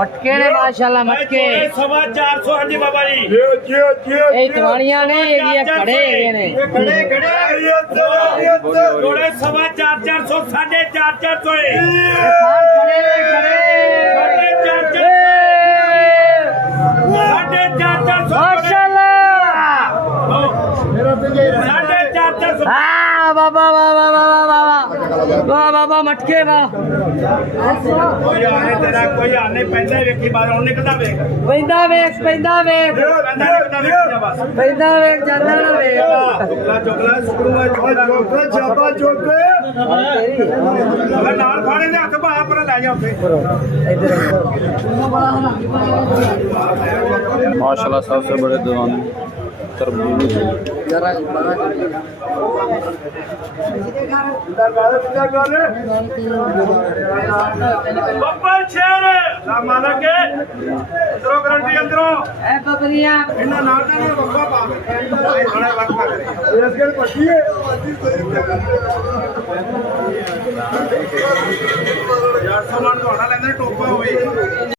मटके ने माशाल्लाह मटके 450 हाँ जी बाबा जी ये तवाणियां ने ये खड़े ने जोड़े 450 450 450 बाबा बाबा मटके वाह कोई आने पैंदा वेखी बाहरों निकलदा वेख पैंदा वेख पैंदा वेख जांदा ना वेख चोकला सुकड़ूआ चोकला छापा चोके नाल फाड़े दे हथ भा पर ले जा उथे माशाल्लाह सबसे बड़े दीवान तरबूज बब्बर शेर माना के अंदरों गारंटी अंदरों ए बबरिया इन्ना नाल दा ना वक्फा पा बड़ा वक्फा करे इस गल पट्टी है यार सामान घोड़ा लेंदे टोपा होवे